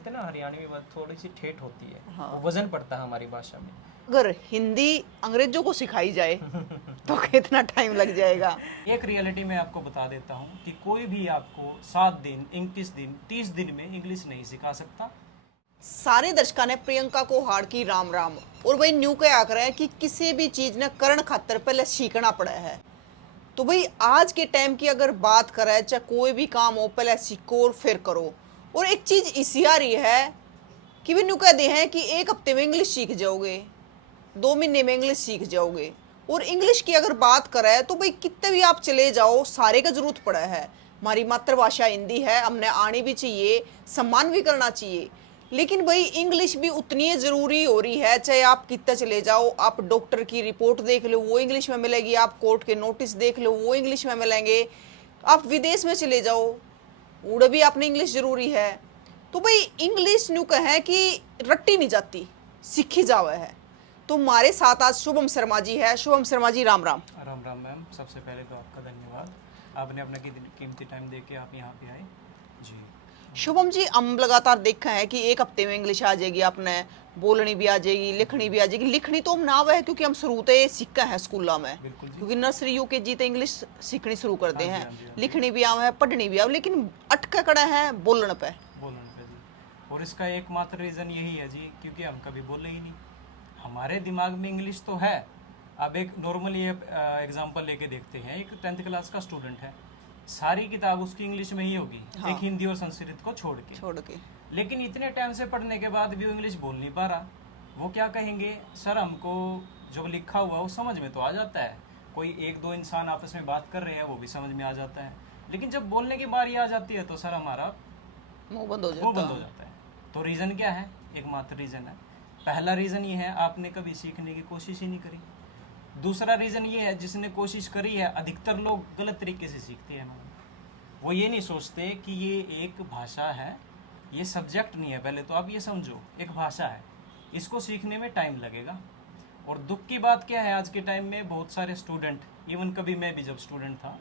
बोलते हैं ना हरियाणवी बात थोड़ी सी ठेठ होती है। हाँ। वो वजन पड़ता है हमारी भाषा में। अगर हिंदी अंग्रेजों को सिखाई जाए तो कितना टाइम लग जाएगा। एक रियलिटी मैं आपको बता देता हूँ कि कोई भी आपको 7 दिन, 21 दिन, 30 दिन में इंग्लिश नहीं सिखा सकता। सारे दर्शकों ने प्रियंका को हार की राम राम। और भाई न्यू क्या कर रहा है कि किसी भी चीज ने करण खातर पहले सीखना पड़ा है। तो भाई आज के टाइम की अगर बात करें, चाहे कोई भी काम हो पहले सीखो और फिर करो। और एक चीज इसी आ रही है कि भी न्यू कहते हैं कि एक हफ्ते में इंग्लिश सीख जाओगे, 2 महीने में इंग्लिश सीख जाओगे। और इंग्लिश की अगर बात करें तो भाई कितने भी आप चले जाओ सारे का जरूरत पड़ा है। हमारी मातृभाषा हिंदी है, हमने आनी भी चाहिए, सम्मान भी करना चाहिए। लेकिन भाई इंग्लिश भी उतनी ही जरूरी हो रही है। चाहे आप कितना चले जाओ, आप डॉक्टर की रिपोर्ट देख लो वो इंग्लिश में मिलेगी, आप कोर्ट के नोटिस देख लो वो इंग्लिश में मिलेंगे, आप विदेश में चले जाओ उड़ भी आपने इंग्लिश जरूरी है। तो भाई इंग्लिश न्यू कहे कि रट्टी नहीं जाती, सीखी जावे है। तो हमारे साथ आज शुभम शर्मा जी है। शुभम शर्मा जी राम राम। राम राम मैम, सबसे पहले तो आपका धन्यवाद, आपने अपना कीमती टाइम दे के आप यहाँ पे आए जी। शुभम जी हम लगातार देखा है कि एक हफ्ते में इंग्लिश आ जाएगी, आपने बोलनी भी आ जाएगी, लिखनी भी आ जाएगी। लिखनी तो हम ना है क्योंकि हम शुरू से सीखा है स्कूलों में, बिल्कुल जी। क्योंकि नर्सरी यूकेजी तो इंग्लिश सीखनी शुरू करते हाँ जी, हैं। हाँ जी, हाँ जी। लिखनी भी आव है, पढ़नी भी आव, लेकिन अटका कड़ा है बोलने पे। बोलने पे जी। और इसका एकमात्र रीज़न यही है जी, क्योंकि हम कभी बोले ही नहीं। हमारे दिमाग में इंग्लिश तो है। अब एक नॉर्मली एग्जांपल लेके देखते हैं, एक 10th क्लास का स्टूडेंट है, सारी किताब उसकी इंग्लिश में ही होगी। हाँ। एक हिंदी और संस्कृत को छोड़ के। लेकिन इतने टाइम से पढ़ने के बाद भी वो इंग्लिश बोल नहीं पा रहा। वो क्या कहेंगे, सर हमको जो लिखा हुआ वो समझ में तो आ जाता है, कोई एक दो इंसान आपस में बात कर रहे हैं वो भी समझ में आ जाता है, लेकिन जब बोलने की बारी आ जाती है तो सर हमारा मुंह बंद हो वो बंद जाता हो जाता है। तो रीज़न क्या है? एकमात्र रीज़न है, पहला रीज़न ये है आपने कभी सीखने की कोशिश ही नहीं करी। दूसरा रीज़न ये है जिसने कोशिश करी है, अधिकतर लोग गलत तरीके से सीखते हैं। वो ये नहीं सोचते कि ये एक भाषा है, ये सब्जेक्ट नहीं है। पहले तो आप ये समझो, एक भाषा है, इसको सीखने में टाइम लगेगा। और दुख की बात क्या है, आज के टाइम में बहुत सारे स्टूडेंट, इवन कभी मैं भी जब स्टूडेंट था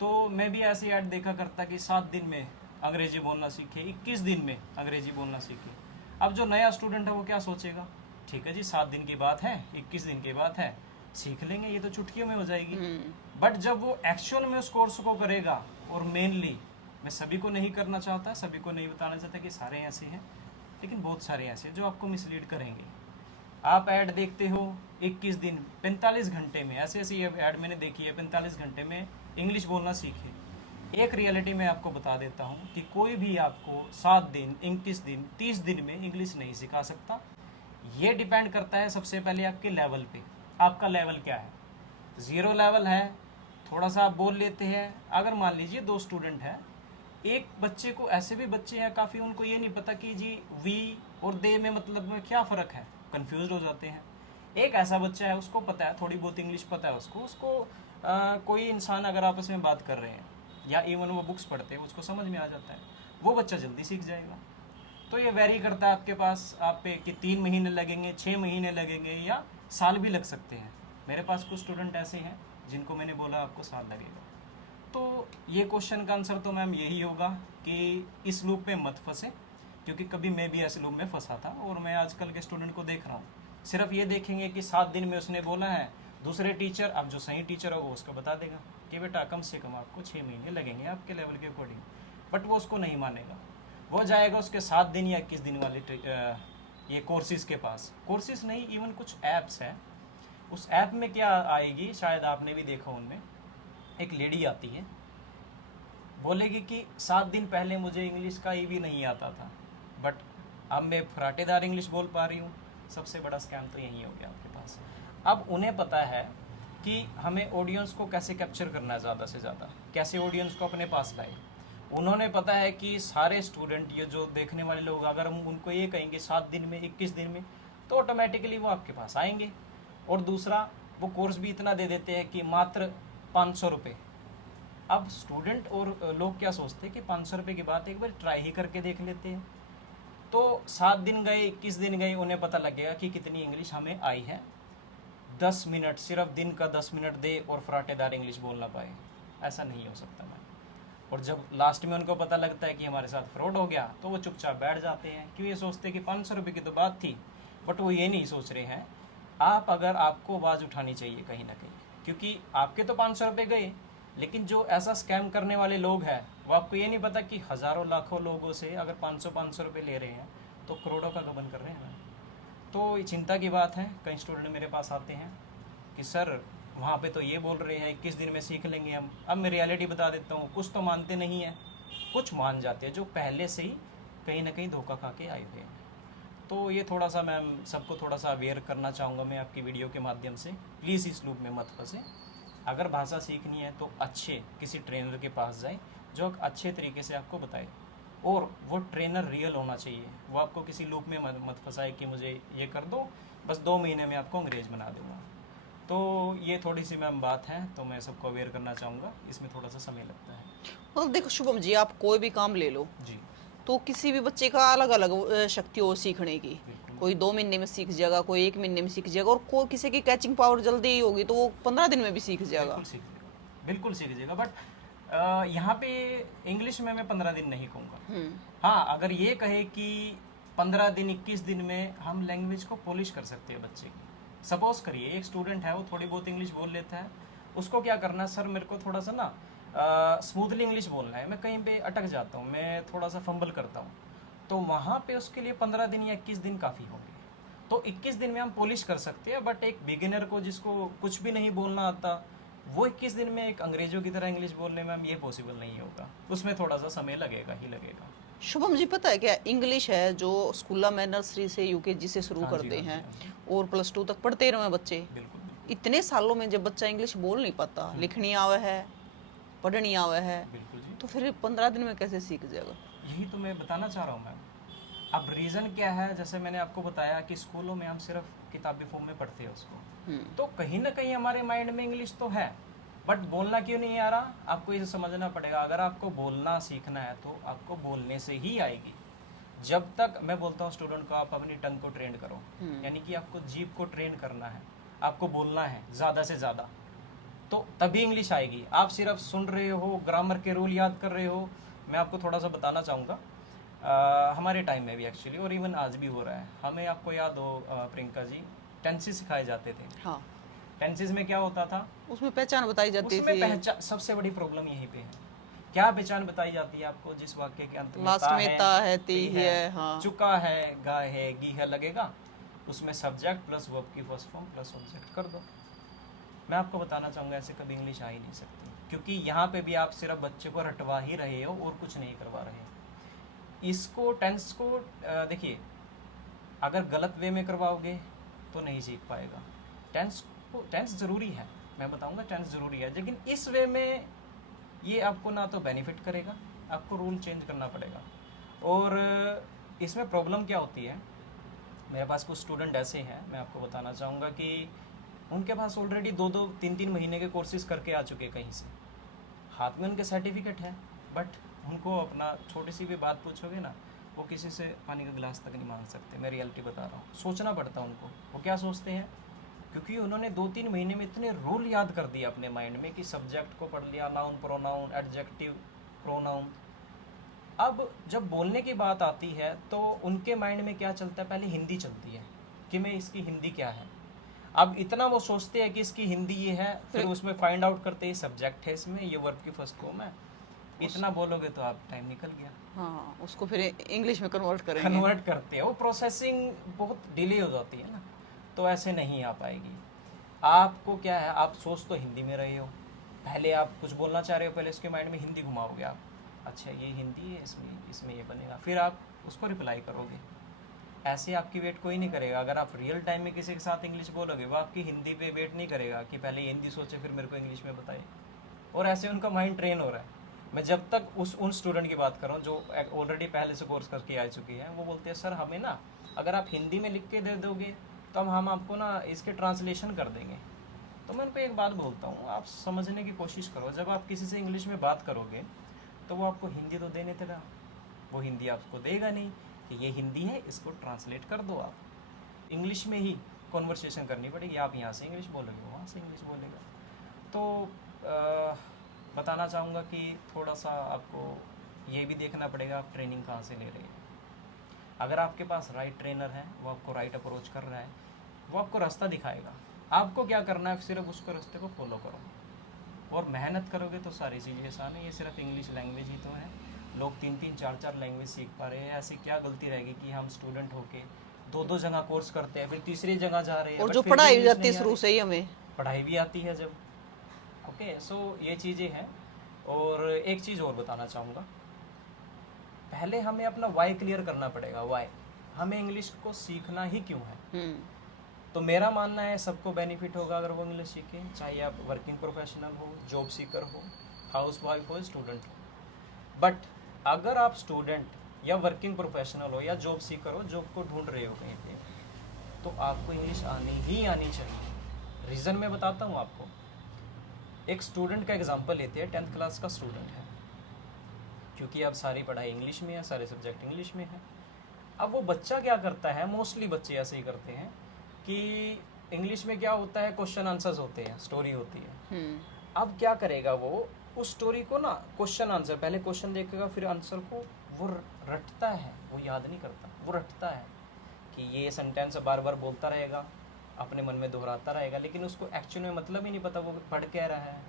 तो मैं भी ऐसे ऐड देखा करता कि 7 दिन में अंग्रेजी बोलना सीखे, 21 दिन में अंग्रेजी बोलना सीखे। अब जो नया स्टूडेंट है वो क्या सोचेगा, ठीक है जी 7 दिन की बात है, 21 दिन की बात है, सीख लेंगे, ये तो चुटकियों में हो जाएगी। बट जब वो एक्चुअल में उस कोर्स को करेगा, और मेनली मैं सभी को नहीं करना चाहता, सभी को नहीं बताना चाहता कि सारे ऐसे हैं, लेकिन बहुत सारे ऐसे जो आपको मिसलीड करेंगे। आप ऐड देखते हो 21 दिन 45 घंटे में, ऐसे ऐसी ऐड मैंने देखी है, 45 घंटे में इंग्लिश बोलना सीखे। एक रियलिटी मैं आपको बता देता हूँ कि कोई भी आपको 7 दिन, 21 दिन, 30 दिन में इंग्लिश नहीं सिखा सकता। ये डिपेंड करता है सबसे पहले आपके लेवल पे, आपका लेवल क्या है। 0 लेवल है, थोड़ा सा आप बोल लेते हैं। अगर मान लीजिए 2 स्टूडेंट हैं, एक बच्चे को, ऐसे भी बच्चे हैं काफ़ी, उनको ये नहीं पता कि जी वी और दे में मतलब में क्या फ़र्क है, कंफ्यूज हो जाते हैं। एक ऐसा बच्चा है, उसको पता है, थोड़ी बहुत इंग्लिश पता है उसको कोई इंसान अगर आपस में बात कर रहे हैं या इवन वो बुक्स पढ़ते हैं, उसको समझ में आ जाता है, वो बच्चा जल्दी सीख जाएगा। तो ये वेरी करता है आपके पास आप पे कि 3 महीने लगेंगे, 6 महीने लगेंगे, या साल भी लग सकते हैं। मेरे पास कुछ स्टूडेंट ऐसे हैं जिनको मैंने बोला आपको साल लगेगा। तो ये क्वेश्चन का आंसर तो मैम यही होगा कि इस लूप में मत फंसे, क्योंकि कभी मैं भी ऐसे लूप में फंसा था। और मैं आजकल के स्टूडेंट को देख रहा हूँ, सिर्फ ये देखेंगे कि 7 दिन में उसने बोला है, दूसरे टीचर, अब जो सही टीचर होगा उसको बता देगा कि बेटा कम से कम आपको 6 महीने लगेंगे आपके लेवल के अकॉर्डिंग। बट वो उसको नहीं मानेगा, वो जाएगा उसके 7 दिन या 21 दिन वाले ये कोर्सेज के पास। कोर्सेज नहीं, इवन कुछ ऐप्स हैं, उस ऐप में क्या आएगी, शायद आपने भी देखा, उनमें एक लेडी आती है, बोलेगी कि 7 दिन पहले मुझे इंग्लिश का भी नहीं आता था, बट अब मैं फराटेदार इंग्लिश बोल पा रही हूँ। सबसे बड़ा स्कैम तो यही हो गया आपके पास। अब उन्हें पता है कि हमें ऑडियंस को कैसे कैप्चर करना है, ज़्यादा से ज़्यादा कैसे ऑडियंस को अपने पास लाए। उन्होंने पता है कि सारे स्टूडेंट, ये जो देखने वाले लोग, अगर हम उनको ये कहेंगे 7 दिन में, 21 दिन में, तो ऑटोमेटिकली वो आपके पास आएंगे। और दूसरा, वो कोर्स भी इतना दे देते हैं कि मात्र 500 रुपये। अब स्टूडेंट और लोग क्या सोचते हैं कि 500 रुपये की बात एक बार ट्राई ही करके देख लेते हैं। तो 7 दिन गए, 21 दिन गए, उन्हें पता लगेगा कि कितनी इंग्लिश हमें आई है। 10 मिनट, सिर्फ दिन का 10 मिनट दे और फराटेदार इंग्लिश बोलना पाए, ऐसा नहीं हो सकता मैम। और जब लास्ट में उनको पता लगता है कि हमारे साथ फ्रॉड हो गया तो वो चुपचाप बैठ जाते हैं, क्यों? ये सोचते हैं कि 500 रुपये की तो बात थी, बट वो ये नहीं सोच रहे हैं आप अगर आपको आवाज़ उठानी चाहिए कहीं ना कहीं, क्योंकि आपके तो 500 रुपये गए, लेकिन जो ऐसा स्कैम करने वाले लोग हैं वो आपको ये नहीं पता कि हज़ारों लाखों लोगों से अगर 500 रुपये ले रहे हैं तो करोड़ों का गबन कर रहे हैं। तो ये चिंता की बात है। कई स्टूडेंट मेरे पास आते हैं कि सर वहाँ पे तो ये बोल रहे हैं 21 दिन में सीख लेंगे हम। अब मैं रियलिटी बता देता हूँ, कुछ तो मानते नहीं हैं, कुछ मान जाते हैं जो पहले से ही कहीं ना कहीं धोखा खा के आए हुए हैं। तो ये थोड़ा सा मैं सबको थोड़ा सा अवेयर करना चाहूँगा मैं आपकी वीडियो के माध्यम से। प्लीज़ इस लूप में मत फंसे। अगर भाषा सीखनी है तो अच्छे किसी ट्रेनर के पास जाए जो अच्छे तरीके से आपको बताए, और वो ट्रेनर रियल होना चाहिए। वो आपको किसी लूप में मत फंसाए कि मुझे ये कर दो, बस 2 महीने में आपको अंग्रेज बना दूँगा। तो ये थोड़ी सी मैम बात है, तो मैं सबको अवेयर करना चाहूँगा। इसमें थोड़ा सा समय लगता है। मतलब देखो शुभम जी, आप कोई भी काम ले लो जी तो किसी भी बच्चे का अलग अलग शक्ति हो सीखने की। बिल्कुल। कोई 2 महीने में सीख जाएगा, कोई 1 महीने में सीख जाएगा, और कोई किसी की कैचिंग पावर जल्दी ही होगी तो वो 15 दिन में भी सीख जाएगा। बिल्कुल सीख जाएगा, बिल्कुल सीख जाएगा। बट यहाँ पे इंग्लिश में मैं 15 दिन नहीं कहूँगा। हाँ, अगर ये कहे कि 15 दिन 21 दिन में हम लैंग्वेज को पॉलिश कर सकते हैं बच्चे की। सपोज करिए एक स्टूडेंट है, वो थोड़ी बहुत इंग्लिश बोल लेता है, उसको क्या करना है, सर मेरे को थोड़ा सा ना स्मूथली इंग्लिश बोलना है, मैं कहीं पे अटक जाता हूँ, मैं थोड़ा सा फंबल करता हूँ, तो वहाँ पे उसके लिए 15 दिन या 21 दिन काफ़ी होंगे। तो 21 दिन में हम पॉलिश कर सकते हैं। बट एक बिगिनर को जिसको कुछ भी नहीं बोलना आता, वो 21 दिन में एक अंग्रेजों की तरह इंग्लिश बोलने में ये पॉसिबल नहीं होगा, उसमें थोड़ा सा समय लगेगा ही लगेगा। शुभम जी, पता है क्या, इंग्लिश है जो स्कूल में नर्सरी से यूकेजी से शुरू हाँ जी, करते हाँ जी, हैं हाँ जी। और +2 तक पढ़ते रहे बच्चे। बिल्कुल बिल्कुल इतने सालों में जब बच्चा इंग्लिश बोल नहीं पाता, लिखनी आवे है, पढ़नी आवे है, बिल्कुल जी। तो फिर 15 दिन में कैसे सीख जाएगा? यही तो मैं बताना चाह रहा हूँ मैम। अब रीज़न क्या है, जैसे मैंने आपको बताया कि स्कूलों में हम सिर्फ किताबी फॉर्म में पढ़ते हैं उसको, तो कहीं ना कहीं हमारे माइंड में इंग्लिश तो है, बट बोलना क्यों नहीं आ रहा, आपको इसे समझना पड़ेगा। अगर आपको बोलना सीखना है तो आपको बोलने से ही आएगी। जब तक मैं बोलता हूँ स्टूडेंट को आप अपनी टंग को ट्रेन करो, यानी कि आपको जीभ को ट्रेन करना है, आपको बोलना है ज़्यादा से ज़्यादा, तो तभी इंग्लिश आएगी। आप सिर्फ सुन रहे हो, ग्रामर के रूल याद कर रहे हो। मैं आपको थोड़ा सा बताना चाहूँगा, हमारे टाइम में भी एक्चुअली, और इवन आज भी हो रहा है, हमें आपको याद हो प्रियंका जी, टेंसेस सिखाए जाते थे। हाँ, टेंसेस में क्या होता था, उसमें पहचान बताई जाती उसमें थी। पहचान, सबसे बड़ी प्रॉब्लम यहीं पे है। क्या पहचान बताई जाती है आपको? जिस वाक्य के अंत में लास्ट में ता है, ती ती है, हाँ। चुका है, गा है, गी है लगेगा, उसमें सब्जेक्ट प्लस वर्ब की फर्स्ट फॉर्म प्लस ऑब्जेक्ट कर दो। मैं आपको बताना चाहूँगा ऐसे कभी इंग्लिश आ ही नहीं सकती, क्योंकि यहाँ पे भी आप सिर्फ बच्चे को रटवा ही रहे हो और कुछ नहीं करवा रहे हो। इसको टेंस को देखिए, अगर गलत वे में करवाओगे तो नहीं सीख पाएगा। टेंस ज़रूरी है, मैं बताऊँगा टेंस ज़रूरी है, लेकिन इस वे में ये आपको ना तो बेनिफिट करेगा, आपको रूल चेंज करना पड़ेगा। और इसमें प्रॉब्लम क्या होती है, मेरे पास कुछ स्टूडेंट ऐसे हैं, मैं आपको बताना चाहूँगा कि उनके पास ऑलरेडी 2-2, 3-3 महीने के कोर्सेज करके आ चुके कहीं से, हाथ में उनके सर्टिफिकेट है, बट उनको अपना छोटी सी भी बात पूछोगे ना, वो किसी से पानी का गिलास तक नहीं मांग सकते। मैं रियलिटी बता रहा हूँ, सोचना पड़ता है उनको। वो क्या सोचते हैं, क्योंकि उन्होंने 2-3 महीने में इतने रूल याद कर दिए अपने माइंड में कि सब्जेक्ट को पढ़ लिया, नाउन, प्रोनाउन, एडजेक्टिव, प्रोनाउन। अब जब बोलने की बात आती है तो उनके माइंड में क्या चलता है, पहले हिंदी चलती है कि मैं इसकी हिंदी क्या है। अब इतना वो सोचते हैं कि इसकी हिंदी ये है, फिर उसमें फाइंड आउट करते हैं सब्जेक्ट है इसमें, ये वर्ब की फर्स्ट फॉर्म है। इतना बोलोगे तो आप टाइम निकल गया। हाँ, उसको फिर इंग्लिश में कन्वर्ट करेंगे। कन्वर्ट करते हैं, वो प्रोसेसिंग बहुत डिले हो जाती है ना, तो ऐसे नहीं आ पाएगी। आपको क्या है, आप सोच तो हिंदी में रहे हो, पहले आप कुछ बोलना चाह रहे हो, पहले उसके माइंड में हिंदी घुमाओगे आप, अच्छा ये हिंदी है, इसमें ये बनेगा, फिर आप उसको रिप्लाई करोगे। ऐसे आपकी वेट कोई नहीं करेगा। अगर आप रियल टाइम में किसी के साथ इंग्लिश बोलोगे, वो आपकी हिंदी पे वेट नहीं करेगा कि पहले ये हिंदी सोचे फिर मेरे को इंग्लिश में बताए, और ऐसे उनका माइंड ट्रेन हो रहा है। मैं जब तक उन स्टूडेंट की बात कर रहा हूँ जो ऑलरेडी पहले से कोर्स करके आ चुकी हैं, वो बोलते हैं सर हमें ना अगर आप हिंदी में लिख के दे दोगे तो हम आपको ना इसके ट्रांसलेशन कर देंगे। तो मैं उनको एक बात बोलता हूँ, आप समझने की कोशिश करो। जब आप किसी से इंग्लिश में बात करोगे तो वो आपको हिंदी तो देने देगा, वो हिंदी आपको देगा नहीं कि ये हिंदी है, इसको ट्रांसलेट कर दो। आप इंग्लिश में ही कॉन्वर्सेशन करनी पड़ेगी। आप यहाँ से इंग्लिश बोलोगे, वो वहाँ से इंग्लिश बोलेगा। तो बताना चाहूँगा कि थोड़ा सा आपको ये भी देखना पड़ेगा आप ट्रेनिंग कहाँ से ले रहे हैं। अगर आपके पास राइट ट्रेनर है, वो आपको राइट अप्रोच कर रहा है, वो आपको रास्ता दिखाएगा। आपको क्या करना है, सिर्फ उसको रास्ते को फॉलो करो और मेहनत करोगे तो सारी चीज़ें आसान है। ये सिर्फ इंग्लिश लैंग्वेज ही तो है, लोग 3-3 4-4 लैंग्वेज सीख पा रहे हैं। ऐसी क्या गलती रहेगी कि हम स्टूडेंट होके 2-2 जगह कोर्स करते हैं, फिर तीसरी जगह जा रहे हैं और बट जो फिर भी पढ़ाई हो इंग्लिश जाती है नहीं आ शुरू रही। से ही हमें। पढ़ाई भी आती है जब। ओके, सो ये चीज़ें हैं। और एक चीज़ और बताना चाहूँगा, पहले हमें अपना वाई क्लियर करना पड़ेगा। वाई हमें इंग्लिश को सीखना ही क्यों है। तो मेरा मानना है सबको बेनिफिट होगा अगर वो इंग्लिश सीखें, चाहे आप वर्किंग प्रोफेशनल हो, जॉब सीकर हो, हाउस वाइफ हो, स्टूडेंट हो। बट अगर आप स्टूडेंट या वर्किंग प्रोफेशनल हो या जॉब सीकर हो, जॉब को ढूंढ रहे हो कहीं पे, तो आपको इंग्लिश आनी ही आनी चाहिए। रीज़न मैं बताता हूँ आपको। एक स्टूडेंट का एग्जांपल लेते हैं, 10th क्लास का स्टूडेंट है, क्योंकि अब सारी पढ़ाई इंग्लिश में है, सारे सब्जेक्ट इंग्लिश में है। अब वो बच्चा क्या करता है, मोस्टली बच्चे ऐसे ही करते हैं कि इंग्लिश में क्या होता है, क्वेश्चन आंसर्स होते हैं, स्टोरी होती है। अब क्या करेगा वो, उस स्टोरी को ना क्वेश्चन आंसर, पहले क्वेश्चन देखेगा फिर आंसर को वो रटता है, वो याद नहीं करता, वो रटता है कि ये सेंटेंस बार बार बोलता रहेगा, अपने मन में दोहराता रहेगा, लेकिन उसको एक्चुअल में मतलब ही नहीं पता वो पढ़ क्या रहा है।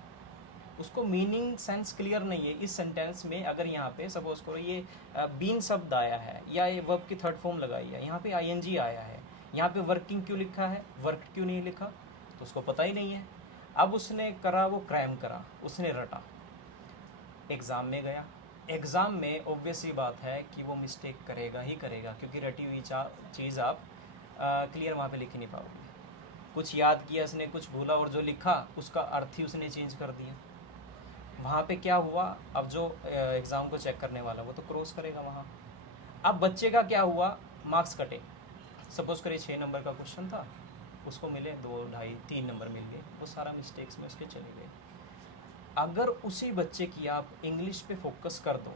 उसको मीनिंग सेंस क्लियर नहीं है। इस सेंटेंस में अगर यहाँ पे सपोज करो ये बीन शब्द आया है या ये वर्ब की थर्ड फॉर्म लगाई है, यहाँ पे आईएनजी आया है, यहाँ पे वर्किंग क्यों लिखा है, वर्क क्यों नहीं लिखा, तो उसको पता ही नहीं है। अब उसने करा, वो क्राइम करा, उसने रटा, एग्ज़ाम में गया। एग्ज़ाम में ऑब्वियस ही बात है कि वो मिस्टेक करेगा ही करेगा, क्योंकि रटी हुई चीज़ आप क्लियर वहाँ पे लिख ही नहीं पाओगे। कुछ याद किया उसने, कुछ भूला, और जो लिखा उसका अर्थ ही उसने चेंज कर दिया। वहाँ पे क्या हुआ, अब जो एग्ज़ाम को चेक करने वाला वो तो क्रॉस करेगा वहाँ। अब बच्चे का क्या हुआ, मार्क्स कटे। सपोज करिए 6 नंबर का क्वेश्चन था, उसको मिले 2, 2.5, 3 नंबर मिल गए, वो सारा मिस्टेक्स में उसके चले गए। अगर उसी बच्चे की आप इंग्लिश पे फोकस कर दो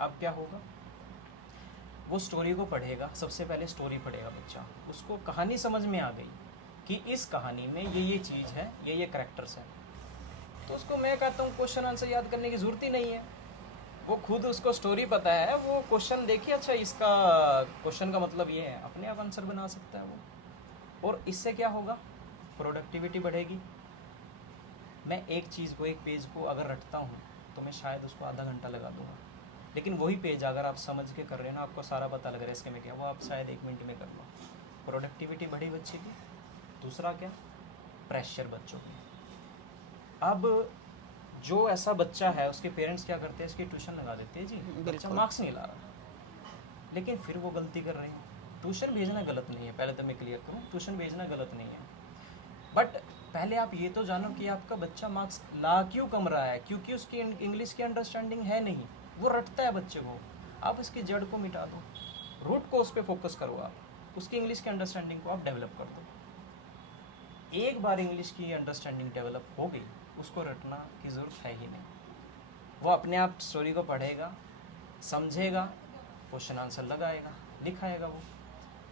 अब क्या होगा, वो स्टोरी को पढ़ेगा। सबसे पहले स्टोरी पढ़ेगा बच्चा, उसको कहानी समझ में आ गई कि इस कहानी में ये चीज़ है, ये कैरेक्टर्स हैं, तो उसको मैं कहता हूँ क्वेश्चन आंसर याद करने की ज़रूरत ही नहीं है। वो खुद, उसको स्टोरी पता है, वो क्वेश्चन देखिए, अच्छा इसका क्वेश्चन का मतलब ये है, अपने आप आंसर बना सकता है वो। और इससे क्या होगा, प्रोडक्टिविटी बढ़ेगी। मैं एक चीज़ को, एक पेज को अगर रटता हूँ तो मैं शायद उसको आधा घंटा लगा दूँगा, लेकिन वही पेज अगर आप समझ के कर रहे हैं ना, आपको सारा पता लग रहा है इसके में क्या, वो आप शायद 1 मिनट में कर लो। प्रोडक्टिविटी बढ़ी बच्चे की। दूसरा क्या, प्रेशर बच्चों में। अब जो ऐसा बच्चा है, उसके पेरेंट्स क्या करते हैं, इसकी ट्यूशन लगा देते हैं जी, बच्चा मार्क्स नहीं ला रहा, लेकिन फिर वो गलती कर रहे हैं। ट्यूशन भेजना गलत नहीं है, पहले तो मैं क्लियर करूँ, ट्यूशन भेजना गलत नहीं है, बट पहले आप ये तो जानो कि आपका बच्चा मार्क्स ला क्यों कम रहा है। क्योंकि उसकी इंग्लिश की अंडरस्टैंडिंग है नहीं, वो रटता है बच्चे को। आप इसकी जड़ को मिटा दो, रूट कोर्स पे फोकस करो, आप उसकी इंग्लिश की अंडरस्टैंडिंग को आप डेवलप कर दो। एक बार इंग्लिश की अंडरस्टैंडिंग डेवलप हो गई, उसको रटना की ज़रूरत है ही नहीं। वो अपने आप स्टोरी को पढ़ेगा, समझेगा, क्वेश्चन आंसर लगाएगा, लिखाएगा वो।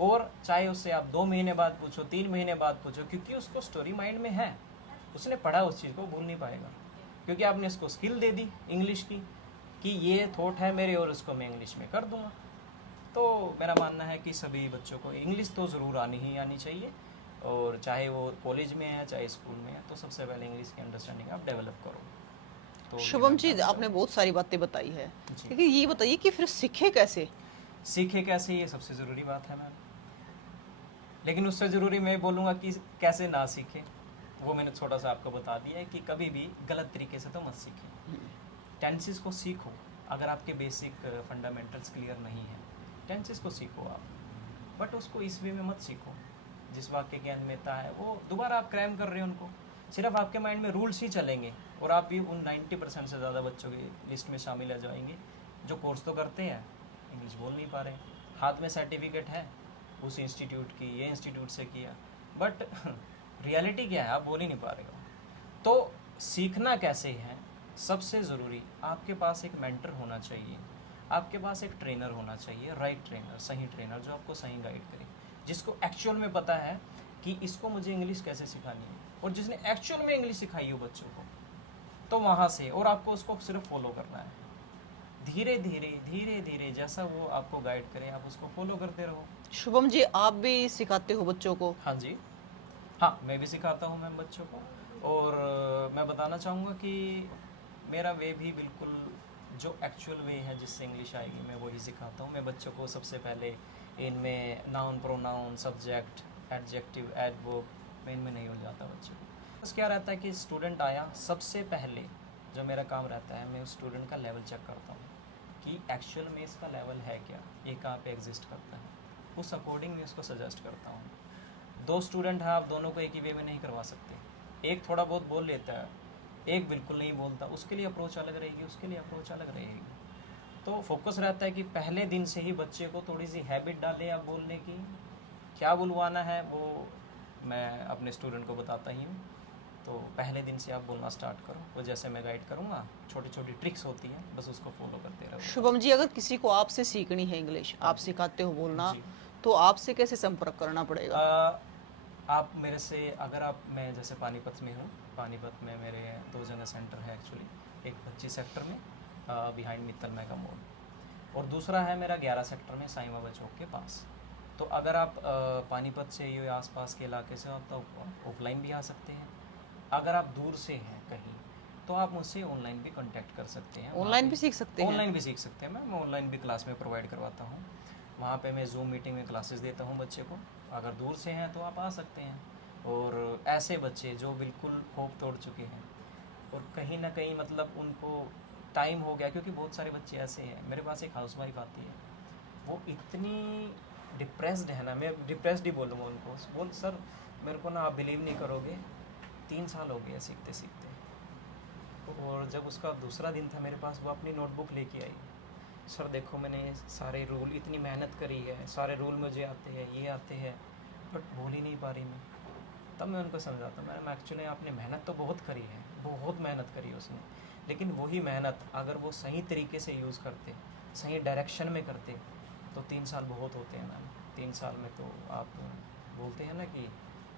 और चाहे उससे आप 2 महीने बाद पूछो, 3 महीने बाद पूछो, क्योंकि उसको स्टोरी माइंड में है, उसने पढ़ा, उस चीज़ को भूल नहीं पाएगा, क्योंकि आपने उसको स्किल दे दी इंग्लिश की कि ये थॉट है मेरे और उसको मैं इंग्लिश में कर दूंगा। तो मेरा मानना है कि सभी बच्चों को इंग्लिश तो ज़रूर आनी ही आनी चाहिए, और चाहे वो कॉलेज में है चाहे स्कूल में है, तो सबसे पहले इंग्लिश की अंडरस्टैंडिंग आप डेवलप करो। तो शुभम जी, आपने बहुत सारी बातें बताई है, लेकिन ये बताइए कि फिर सीखे कैसे? सीखे कैसे, ये सबसे ज़रूरी बात है मैम। लेकिन उससे ज़रूरी मैं बोलूँगा कि कैसे ना सीखें, वो मैंने छोटा सा आपको बता दिया है कि कभी भी गलत तरीके से तो मत सीखें। टेंसेस को सीखो, अगर आपके बेसिक फंडामेंटल्स क्लियर नहीं है, टेंसेस को सीखो आप, बट उसको इस वे में मत सीखो जिस वाक्य की अहमियता है वो दोबारा आप क्रैम कर रहे हो उनको। सिर्फ आपके माइंड में रूल्स ही चलेंगे, और आप भी उन 90% से ज़्यादा बच्चों की लिस्ट में शामिल आ जाएंगे जो कोर्स तो करते हैं, इंग्लिश बोल नहीं पा रहे, हाथ में सर्टिफिकेट है उस इंस्टीट्यूट की, ये इंस्टीट्यूट से किया, बट रियलिटी क्या है, आप बोल ही नहीं पा रहे हो। तो सीखना कैसे है, सबसे ज़रूरी आपके पास एक मेंटर होना चाहिए, आपके पास एक ट्रेनर होना चाहिए, राइट ट्रेनर, सही ट्रेनर, जो आपको सही गाइड करे, जिसको एक्चुअल में पता है कि इसको मुझे इंग्लिश कैसे सिखानी है, और जिसने एक्चुअल में इंग्लिश सिखाई हो बच्चों को, तो तो वहाँ से, और आपको उसको सिर्फ फॉलो करना है, धीरे धीरे धीरे धीरे जैसा वो आपको गाइड करे आप उसको फॉलो करते रहो। शुभम जी, आप भी सिखाते हो बच्चों को? हाँ जी, हाँ मैं भी सिखाता हूँ मैम बच्चों को। और मैं बताना चाहूँगा कि मेरा वे भी बिल्कुल जो एक्चुअल वे है जिससे इंग्लिश आएगी मैं वही सिखाता हूँ। मैं बच्चों को सबसे पहले इनमें noun, pronoun, subject, adjective, adverb, मैं इनमें नहीं उलझाता बच्चों को। बस क्या रहता है कि स्टूडेंट आया, सबसे पहले जो मेरा काम रहता है मैं उस स्टूडेंट का लेवल चेक करता हूँ कि एक्चुअल में इसका लेवल है क्या, ये कहाँ पे एग्जिस्ट करता है, उस अकॉर्डिंग मैं उसको सजेस्ट करता हूँ। दो स्टूडेंट हैं, आप दोनों को एक ही वे में नहीं करवा सकते। एक थोड़ा बहुत बोल लेता है, एक बिल्कुल नहीं बोलता, उसके लिए अप्रोच अलग रहेगी, उसके लिए अप्रोच अलग रहेगी। तो फोकस रहता है कि पहले दिन से ही बच्चे को थोड़ी सी हैबिट डालें आप बोलने की, क्या बुलवाना है वो मैं अपने स्टूडेंट को बताता ही हूँ। तो पहले दिन से आप बोलना स्टार्ट करो, वो जैसे मैं गाइड करूँगा, छोटी छोटी ट्रिक्स होती हैं, बस उसको फॉलो करते रहो। शुभम जी, अगर किसी को आपसे सीखनी है इंग्लिश, आप सिखाते हो बोलना, जी। तो आपसे कैसे संपर्क करना पड़ेगा? आप मेरे से, अगर आप, मैं जैसे पानीपत में हूँ, पानीपत में मेरे 2 जगह सेंटर है एक्चुअली, एक 25 सेक्टर में बिहाइंड मित्तल मेगा मॉल, और दूसरा है मेरा 11 सेक्टर में साईं बाबा चौक के पास। तो अगर आप पानीपत से ये आसपास के इलाके से आप तो ऑफलाइन भी आ सकते हैं। अगर आप दूर से हैं कहीं तो आप मुझसे ऑनलाइन भी कांटेक्ट कर सकते हैं। ऑनलाइन भी सीख सकते हैं? ऑनलाइन भी सीख सकते हैं मैं ऑनलाइन भी क्लास में प्रोवाइड करवाता हूँ। वहाँ पे मैं जूम मीटिंग में क्लासेस देता हूँ बच्चे को। अगर दूर से हैं तो आप आ सकते हैं। और ऐसे बच्चे जो बिल्कुल होप तोड़ चुके हैं और कहीं ना कहीं मतलब उनको टाइम हो गया, क्योंकि बहुत सारे बच्चे ऐसे हैं, मेरे पास एक हाउस वाइफ आती है, वो इतनी डिप्रेस्ड है ना, मैं डिप्रेस्ड ही बोलूँगा उनको, बोल सर मेरे को ना आप बिलीव नहीं करोगे 3 साल हो गए सीखते सीखते। और जब उसका दूसरा दिन था मेरे पास, वो अपनी नोटबुक लेके आई, सर देखो मैंने सारे रूल, इतनी मेहनत करी है, सारे रूल मुझे आते हैं, ये आते हैं, बट बोल ही नहीं पा रही मैं। तब मैं उनको समझाता, मैम एक्चुअली आपने मेहनत तो बहुत करी है, बहुत मेहनत करी है उसने, लेकिन वही मेहनत अगर वो सही तरीके से यूज़ करते, सही डायरेक्शन में करते, तो 3 साल बहुत होते हैं मैम। 3 साल में तो आप बोलते हैं ना कि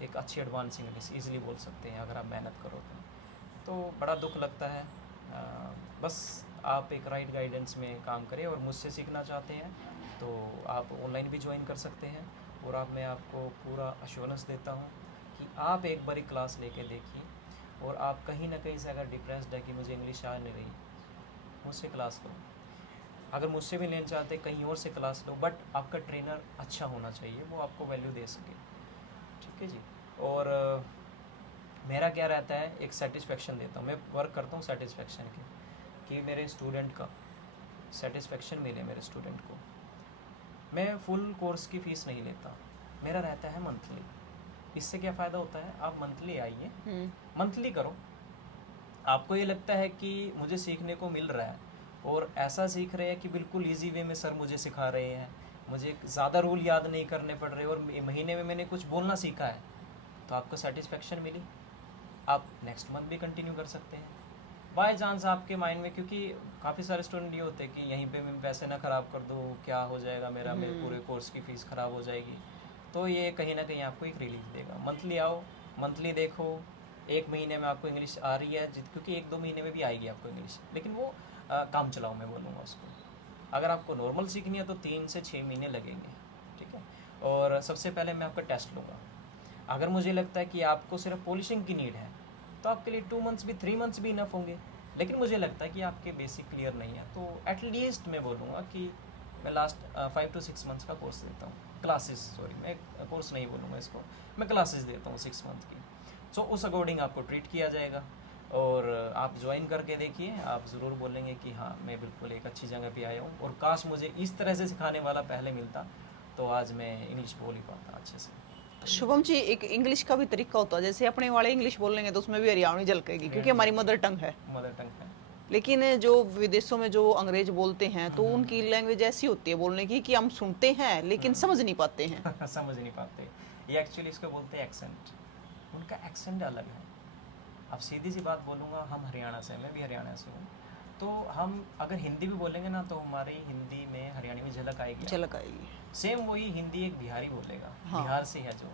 एक अच्छी एडवांस इंग्लिश ईज़िली बोल सकते हैं अगर आप मेहनत करो तो बड़ा दुख लगता है। बस आप एक राइट गाइडेंस में काम करें, और मुझसे सीखना चाहते हैं तो आप ऑनलाइन भी ज्वाइन कर सकते हैं। और आप, मैं आपको पूरा अश्योरेंस देता हूँ कि आप एक बारी क्लास लेके देखिए, और आप कहीं ना कहीं से अगर डिप्रेस्ड है कि मुझे इंग्लिश आ नहीं रही, मुझसे क्लास लो। अगर मुझसे भी लेना चाहते कहीं और से क्लास लो, बट आपका ट्रेनर अच्छा होना चाहिए, वो आपको वैल्यू दे सके, ठीक है जी। और मेरा क्या रहता है, एक सेटिस्फेक्शन देता हूँ, मैं वर्क करता हूँ सेटिस्फेक्शन की, कि मेरे स्टूडेंट का सेटिस्फेक्शन मिले मेरे स्टूडेंट को। मैं फुल कोर्स की फ़ीस नहीं लेता, मेरा रहता है मंथली। इससे क्या फ़ायदा होता है, आप मंथली आइए, मंथली करो, आपको ये लगता है कि मुझे सीखने को मिल रहा है, और ऐसा सीख रहे हैं कि बिल्कुल ईजी वे में सर मुझे सिखा रहे हैं, मुझे ज़्यादा रूल याद नहीं करने पड़ रहे, और महीने में मैंने कुछ बोलना सीखा है, तो आपको सेटिस्फेक्शन मिली, आप नेक्स्ट मंथ भी कंटिन्यू कर सकते हैं। बाय चांस आपके माइंड में, क्योंकि काफ़ी सारे स्टूडेंट ये होते हैं कि यहीं पे मैं पैसे ना ख़राब कर दूँ, क्या हो जाएगा मेरा, मेरे पूरे कोर्स की फ़ीस ख़राब हो जाएगी, तो ये कहीं ना कहीं आपको एक रिलीफ देगा। मंथली आओ, मंथली देखो, 1 महीने में आपको इंग्लिश आ रही है, क्योंकि 1-2 महीने में भी आएगी आपको इंग्लिश, लेकिन वो काम चलाओ मैं बोलूँगा उसको। अगर आपको नॉर्मल सीखनी है तो 3 से 6 महीने लगेंगे, ठीक है। और सबसे पहले मैं आपका टेस्ट लूँगा। अगर मुझे लगता है कि आपको सिर्फ पॉलिशिंग की नीड है तो आपके लिए 2 मंथ्स भी, 3 मंथ्स भी इनफ होंगे। लेकिन मुझे लगता है कि आपके बेसिक क्लियर नहीं है तो एटलीस्ट मैं बोलूँगा कि मैं लास्ट 5 to 6 मंथ्स का कोर्स देता हूँ, क्लासेस, सॉरी मैं कोर्स नहीं बोलूँगा इसको, मैं क्लासेस देता हूँ 6 मंथ की। सो उस अकॉर्डिंग आपको ट्रीट किया जाएगा, और आप ज्वाइन करके देखिए, आप ज़रूर बोलेंगे कि हाँ मैं बिल्कुल एक अच्छी जगह पे आया हूँ, और काश मुझे इस तरह से सिखाने वाला पहले मिलता तो आज मैं इंग्लिश बोल ही पाता अच्छे से। शुभम जी, एक इंग्लिश का भी तरीका होता है, जैसे अपने वाले इंग्लिश बोलेंगे तो उसमें भी हरियाणवी झलकेगी क्योंकि हमारी मदर टंग है। मदर टंग है। लेकिन जो विदेशों में जो अंग्रेज बोलते हैं तो उनकी लैंग्वेज ऐसी होती है बोलने की कि हम सुनते हैं लेकिन समझ नहीं पाते हैं। समझ नहीं पाते, ये एक्चुअली इसको बोलते हैं एक्सेंट, उनका एक्सेंट अलग है। अब सीधी सी बात बोलूँगा, हम हरियाणा से, मैं भी हरियाणा से हूँ, तो हम अगर हिंदी भी बोलेंगे ना तो हमारी हिंदी में हरियाणवी झलक आएगी, झलक आएगी। सेम वही हिंदी एक बिहारी बोलेगा, हाँ। बिहार से है जो,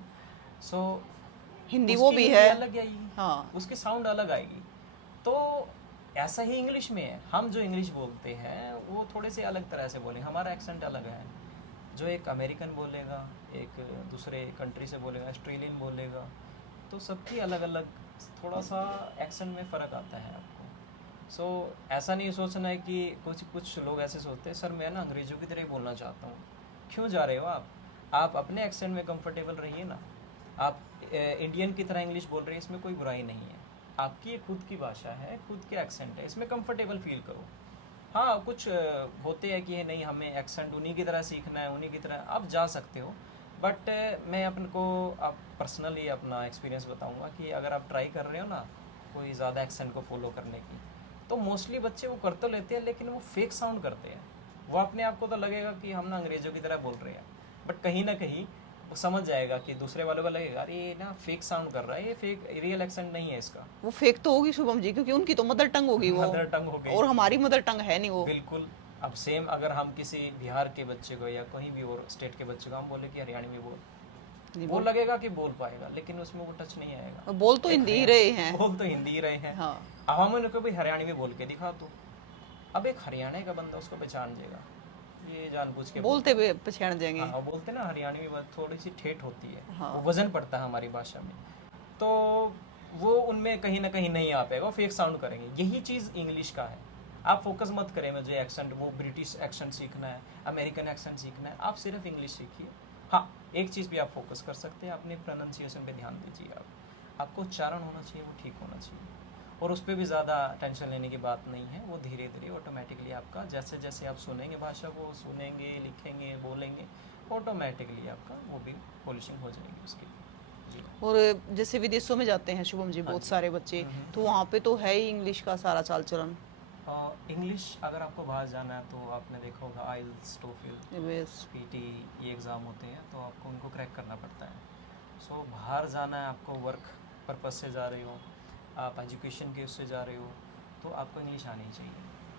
सो हिंदी वो भी है अलग आएगी, हाँ। उसकी साउंड अलग आएगी। तो ऐसा ही इंग्लिश में है। हम जो इंग्लिश बोलते हैं वो थोड़े से अलग तरह से बोलेंगे, हमारा एक्सेंट अलग है। जो एक अमेरिकन बोलेगा, एक दूसरे कंट्री से बोलेगा, ऑस्ट्रेलियन बोलेगा, तो सबकी अलग अलग थोड़ा सा एक्सेंट में फ़र्क आता है आपको। सो ऐसा नहीं सोचना है कि कुछ लोग ऐसे सोचते हैं सर मैं ना अंग्रेज़ों की तरह ही बोलना चाहता हूँ। क्यों जा रहे हो आप अपने एक्सेंट में कंफर्टेबल रहिए ना। आप इंडियन की तरह इंग्लिश बोल रहे हैं, इसमें कोई बुराई नहीं है। आपकी ये खुद की भाषा है, खुद के एक्सेंट है, इसमें कंफर्टेबल फील करो। हाँ कुछ होते हैं कि नहीं हमें एक्सेंट उन्हीं की तरह सीखना है, उन्हीं की तरह आप जा सकते हो। बट मैं अपन को आप पर्सनली अपना एक्सपीरियंस बताऊंगा कि अगर आप ट्राई कर रहे हो ना कोई ज़्यादा एक्सेंट को फॉलो करने की, तो मोस्टली बच्चे वो कर तो लेते हैं लेकिन वो फेक साउंड करते हैं। वो अपने आप को तो लगेगा कि हम ना अंग्रेज़ों की तरह बोल रहे हैं, बट कहीं ना कहीं वो समझ जाएगा कि दूसरे वालों को लगेगा अरे ये ना फेक साउंड कर रहा है, ये फेक रियल एक्सेंट नहीं है इसका। वो फेक तो होगी शुभम जी, क्योंकि उनकी तो मदर टंग होगी वो, मदर टंग हो गई और हमारी मदर टंग है नहीं वो। बिल्कुल। अब सेम अगर हम किसी बिहार के बच्चे को या कहीं भी और स्टेट के बच्चे को हम बोले कि हरियाणवी बोल, वो लगेगा कि बोल पाएगा लेकिन उसमें वो टच नहीं आएगा। बोल तो हिंदी ही रहे हैं। बोल तो हिंदी ही रहे हैं। हाँ। अब हम उनको भी हरियाणवी बोल के दिखा तो अब एक हरियाणा का बंदा उसको पहचान जाएगा, ये जानबूझ के बोलते हुए पहचान जाएंगे। हाँ बोलते ना हरियाणवी बात थोड़ी सी ठेठ होती है। हाँ। वो वजन पड़ता है हमारी भाषा में, तो वो उनमें कहीं ना कहीं नहीं आ पाएगा, फेक साउंड करेंगे। यही चीज़ इंग्लिश का है। आप फोकस मत करें मुझे एक्सेंट वो ब्रिटिश एक्सेंट सीखना है, अमेरिकन एक्सेंट सीखना है, आप सिर्फ इंग्लिश सीखिए। हाँ एक चीज़ भी आप फोकस कर सकते हैं, अपने प्रोनाउंसिएशन पे ध्यान दीजिए। आपको उच्चारण होना चाहिए, वो ठीक होना चाहिए, और उस पर भी ज़्यादा टेंशन लेने की बात नहीं है। वो धीरे धीरे ऑटोमेटिकली आपका जैसे जैसे आप सुनेंगे भाषा को, सुनेंगे लिखेंगे बोलेंगे, ऑटोमेटिकली आपका वो भी पॉलिशिंग हो जाएगी उसकी। और जैसे विदेशों में जाते हैं शुभम जी बहुत सारे बच्चे, तो वहाँ पे तो है ही इंग्लिश का सारा चाल चलन। इंग्लिश अगर आपको बाहर जाना है तो आपने देखा होगा आइल्स, टोफिल, पीटी, ये एग्ज़ाम होते हैं तो आपको उनको क्रैक करना पड़ता है। सो बाहर जाना है, आपको वर्क पर्पज़ से जा रहे हो, आप एजुकेशन के उससे जा रहे हो, तो आपको इंग्लिश आनी चाहिए।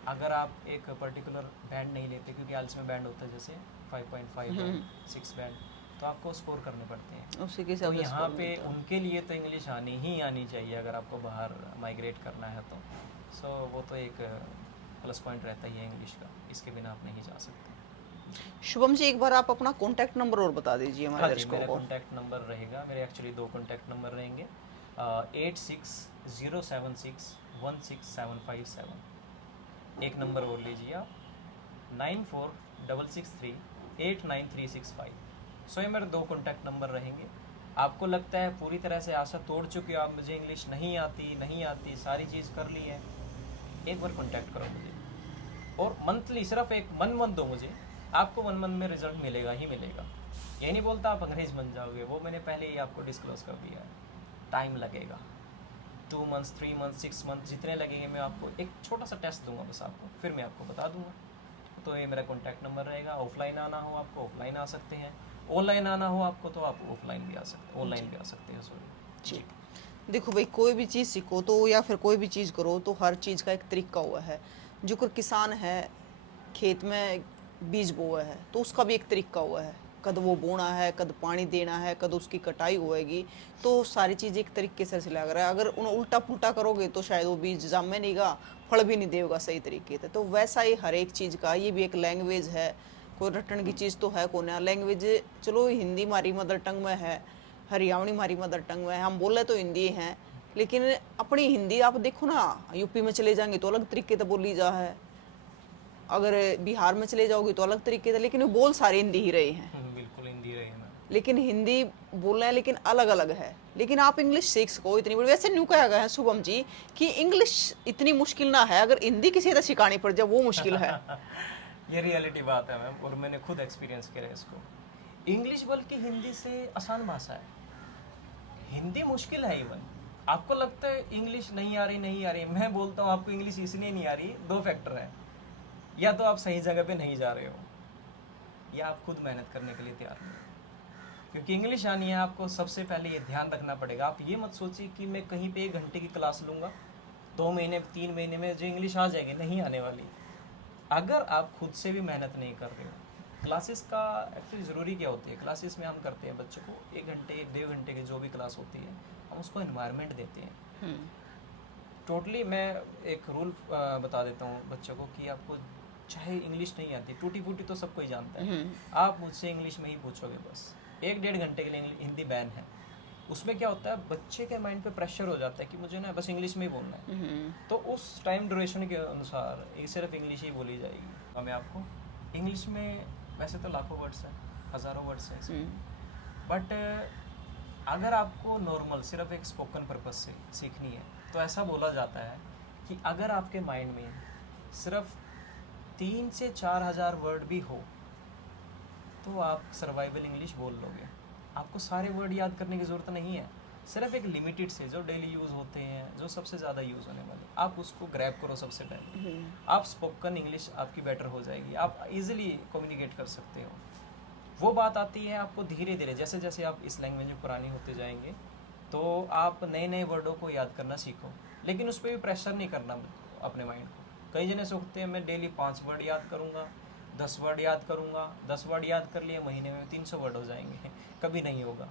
अगर आप एक पर्टिकुलर बैंड नहीं लेते, क्योंकि आइल्स में बैंड होता है जैसे 5.5 बैंड, 6 बैंड, तो आपको स्कोर करने पड़ते हैं। उसी के तो हिसाब से यहाँ स्कोर पे मिलता है। उनके लिए तो इंग्लिश आनी ही आनी चाहिए अगर आपको बाहर माइग्रेट करना है तो। सो वो तो एक प्लस पॉइंट रहता ही है इंग्लिश का, इसके बिना आप नहीं जा सकते। शुभम जी एक बार आप अपना कॉन्टैक्ट नंबर और बता दीजिए हमारे हाँ जी, दर्शकों मेरा को। कॉन्टैक्ट नंबर रहेगा, मेरे एक्चुअली 2 कॉन्टैक्ट नंबर रहेंगे, 8607616757। एक नंबर और लीजिए आप, 9466389365। सो ये मेरे 2 कॉन्टैक्ट नंबर रहेंगे। आपको लगता है पूरी तरह से आशा तोड़ चुके हो आप, मुझे इंग्लिश नहीं आती सारी चीज़ कर ली है, एक बार कॉन्टैक्ट करो मुझे, और मंथली सिर्फ एक मंथ दो मुझे, आपको 1 मंथ में रिजल्ट मिलेगा ही मिलेगा। ये नहीं बोलता आप अंग्रेज बन जाओगे, वो मैंने पहले ही आपको डिस्क्लोज कर दिया है। टाइम लगेगा, 2 मंथ्स, 3 मंथ्स, 6 मंथ, जितने लगेंगे मैं आपको एक छोटा सा टेस्ट दूंगा बस आपको, फिर मैं आपको बता दूंगा। तो ये मेरा कॉन्टैक्ट नंबर रहेगा। ऑफलाइन आना हो आपको ऑफलाइन आ सकते हैं, ऑनलाइन आना हो आपको तो आप ऑफलाइन भी आ सकते, ऑनलाइन भी आ सकते हैं। सॉरी जी। देखो भाई, कोई भी चीज़ सीखो तो या फिर कोई भी चीज़ करो तो हर चीज़ का एक तरीका हुआ है। जो कोई किसान है, खेत में बीज बोया है तो उसका भी एक तरीका हुआ है, कद वो बोना है, कद पानी देना है, कद उसकी कटाई होएगी, तो सारी चीज़ एक तरीके से लग रहा है। अगर उन उल्टा पुल्टा करोगे तो शायद वो बीज जामे नहीं गा, फल भी नहीं देगा सही तरीके से। तो वैसा ही हर एक चीज़ का ये भी एक लैंग्वेज है, कोई रटन की चीज़ तो है कौन है लैंग्वेज। चलो हिंदी हमारी मदर टंग में है, हरियाणवी हमारी मदर टंग में है, हम बोले तो हिंदी हैं, लेकिन अपनी हिंदी आप देखो ना, यूपी में चले जाएंगे तो अलग तरीके से बोली जा है, अगर बिहार में चले जाओगे तो अलग तरीके से, लेकिन वो बोल सारे हिंदी ही रहे हैं। बिल्कुल हिंदी रहे ना, लेकिन हिंदी बोल रहे हैं लेकिन अलग अलग है। लेकिन आप इंग्लिश सीख सको इतनी बड़ी, वैसे न्यू कहा गया है शुभम जी कि इंग्लिश इतनी मुश्किल ना है, अगर हिंदी किसी तरह सिखानी पड़ जाए वो मुश्किल है। ये रियलिटी बात है मैम, और मैंने खुद एक्सपीरियंस किया है इसको। इंग्लिश बल्कि हिंदी से आसान भाषा है, हिंदी मुश्किल है। इवन आपको लगता है इंग्लिश नहीं आ रही, मैं बोलता हूँ आपको इंग्लिश इसलिए नहीं आ रही, 2 फैक्टर है, या तो आप सही जगह पे नहीं जा रहे हो, या आप खुद मेहनत करने के लिए तैयार नहीं। क्योंकि इंग्लिश आनी है आपको, सबसे पहले ये ध्यान रखना पड़ेगा। आप ये मत सोचिए कि मैं कहीं पे 1 घंटे की क्लास लूँगा, 2 महीने 3 महीने में जो इंग्लिश आ जाएगी, नहीं आने वाली। अगर आप खुद से भी मेहनत नहीं कर रहे हो, क्लासेस का एक्चुअली ज़रूरी क्या होती है, क्लासेस में हम करते हैं बच्चों को 1 घंटे 1-1.5 घंटे की जो भी क्लास होती है, हम उसको एनवायरनमेंट देते हैं। टोटली मैं एक रूल बता देता हूँ बच्चों को कि आपको चाहे इंग्लिश नहीं आती, टूटी फूटी तो सबको ही जानता है, आप मुझसे इंग्लिश में ही पूछोगे बस। 1-1.5 घंटे के लिए हिंदी बैन है। उसमें क्या होता है, बच्चे के माइंड पे प्रेशर हो जाता है कि मुझे ना बस इंग्लिश में ही बोलना है, तो उस टाइम ड्यूरेशन के अनुसार सिर्फ इंग्लिश ही बोली जाएगी। हमें आपको इंग्लिश में वैसे तो लाखों वर्ड्स हैं, हज़ारों वर्ड्स हैं, बट अगर आपको नॉर्मल सिर्फ एक स्पोकन पर्पस से सीखनी है तो ऐसा बोला जाता है कि अगर आपके माइंड में सिर्फ 3 से 4 हज़ार वर्ड भी हो तो आप सर्वाइवल इंग्लिश बोल लोगे। आपको सारे वर्ड याद करने की ज़रूरत नहीं है, सिर्फ एक लिमिटेड से जो डेली यूज़ होते हैं, जो सबसे ज़्यादा यूज़ होने वाले, आप उसको ग्रैब करो सबसे पहले। आप स्पोकन इंग्लिश आपकी बेटर हो जाएगी, आप इजीली कम्युनिकेट कर सकते हो। वो बात आती है आपको धीरे धीरे, जैसे जैसे आप इस लैंग्वेज में पुरानी होते जाएंगे तो आप नए नए वर्डों को याद करना सीखो, लेकिन उस पर भी प्रेशर नहीं करना अपने माइंड को। कई जने सोचते हैं मैं डेली 5 वर्ड याद करूँगा, 10 वर्ड याद करूँगा, 10 वर्ड याद कर लिए महीने में 300 वर्ड हो जाएंगे। कभी नहीं होगा,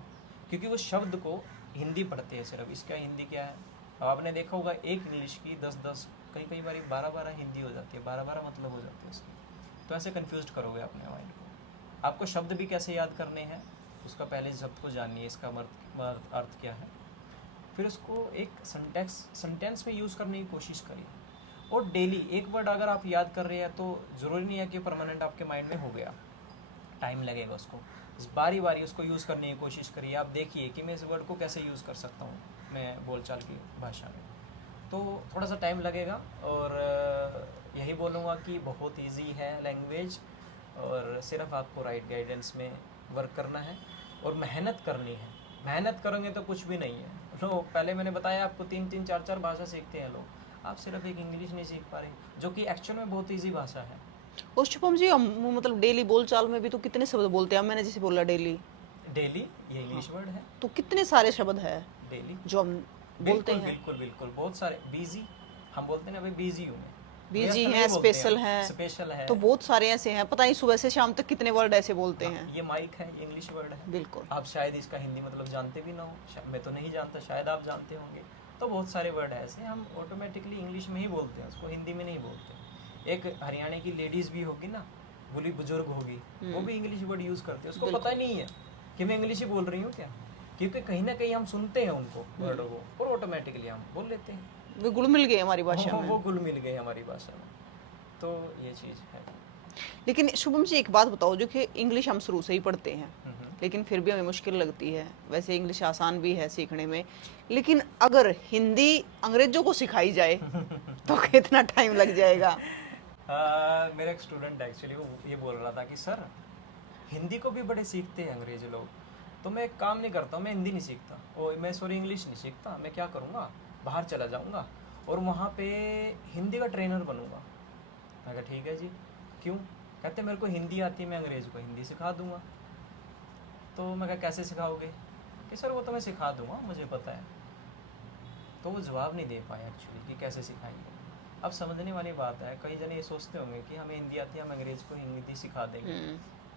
क्योंकि वो शब्द को हिंदी पढ़ते हैं सिर्फ। इसका हिंदी क्या है, अब आपने देखा होगा एक इंग्लिश की 10-10 कई बार 12-12 हिंदी हो जाती है, 12-12 मतलब हो जाती है उसकी। तो ऐसे कन्फ्यूज करोगे अपने माइंड को। आपको शब्द भी कैसे याद करने हैं, उसका पहले शब्द को जानिए, इसका अर्थ क्या है, फिर उसको एक सेंटेंस में यूज़ करने की कोशिश करिए। और डेली एक वर्ड अगर आप याद कर रहे हैं तो ज़रूरी नहीं है कि परमानेंट आपके माइंड में हो गया, टाइम लगेगा उसको। बारी बारी उसको यूज़ करने की कोशिश करिए। आप देखिए कि मैं इस वर्ड को कैसे यूज़ कर सकता हूँ मैं बोलचाल की भाषा में, तो थोड़ा सा टाइम लगेगा। और यही बोलूँगा कि बहुत इजी है लैंग्वेज, और सिर्फ आपको राइट गाइडेंस में वर्क करना है और मेहनत करनी है। मेहनत करोगे तो कुछ भी नहीं है। लोग पहले मैंने बताया आपको 3-3 4-4 भाषा सीखते हैं लोग, आप सिर्फ एक इंग्लिश नहीं सीख पा रहे, जो कि एक्चुअल में बहुत ईजी भाषा है। और शुभम जी, हम मतलब डेली बोलचाल में भी तो कितने शब्द बोलते हैं, मैंने जैसे बोला डेली ये इंग्लिश वर्ड है, तो कितने सारे शब्द है डेली जो हम बोलते हैं। बिल्कुल बहुत सारे। बिजी हम बोलते हैं ना, भाई बिजी हूँ मैं, बिजी है, स्पेशल है, तो बहुत सारे ऐसे हैं, पता नहीं सुबह से शाम तक कितने वर्ड ऐसे बोलते हैं। ये माइक है, ये इंग्लिश वर्ड है। बिल्कुल, आप शायद इसका हिंदी मतलब जानते भी ना हो, मैं तो नहीं जानता, शायद आप जानते होंगे। तो बहुत सारे वर्ड ऐसे हम ऑटोमेटिकली इंग्लिश में ही बोलते हैं, उसको हिंदी में नहीं बोलते। एक हरियाणा की लेडीज़ भी होगी ना, बुली बुजुर्ग होगी, वो भी इंग्लिश वर्ड यूज़ करते हैं, उसको पता ही नहीं है कि मैं इंग्लिश ही बोल रही हूँ क्या, क्योंकि कहीं ना कहीं हम सुनते हैं उनको वर्डों को और ऑटोमेटिकली हम बोल लेते हैं। वे गुल मिल गए हमारी भाषा में, वो गुल मिल गए हमारी भाषा में, तो ये चीज़ है। लेकिन शुभम जी एक बात बताओ, जो कि इंग्लिश हम शुरू से ही पढ़ते हैं लेकिन फिर भी हमें मुश्किल लगती है। वैसे इंग्लिश आसान भी है सीखने में, लेकिन अगर हिंदी अंग्रेजों को सिखाई जाए तो कितना टाइम लग जाएगा। मेरा एक स्टूडेंट एक्चुअली वो ये बोल रहा था कि सर हिंदी को भी बड़े सीखते हैं अंग्रेज लोग, तो मैं एक काम नहीं करता हूँ, मैं हिंदी नहीं सीखता, और मैं इंग्लिश नहीं सीखता, मैं क्या करूँगा, बाहर चला जाऊँगा और वहाँ पे हिंदी का ट्रेनर बनूँगा। मैं कहा ठीक है जी, क्यों? कहते मेरे को हिंदी आती है, मैं अंग्रेज़ को हिंदी सिखा दूँगा। तो मैं कहा कैसे सिखाओगे? कि सर वो तो मैं सिखा दूँगा, मुझे पता है। तो वो जवाब नहीं दे पाया एक्चुअली कि कैसे सिखाएंगे। अब समझने वाली बात है, कई जने ये सोचते होंगे कि हमें हिंदी आती है, हम अंग्रेज़ को हिंदी सिखा देंगे,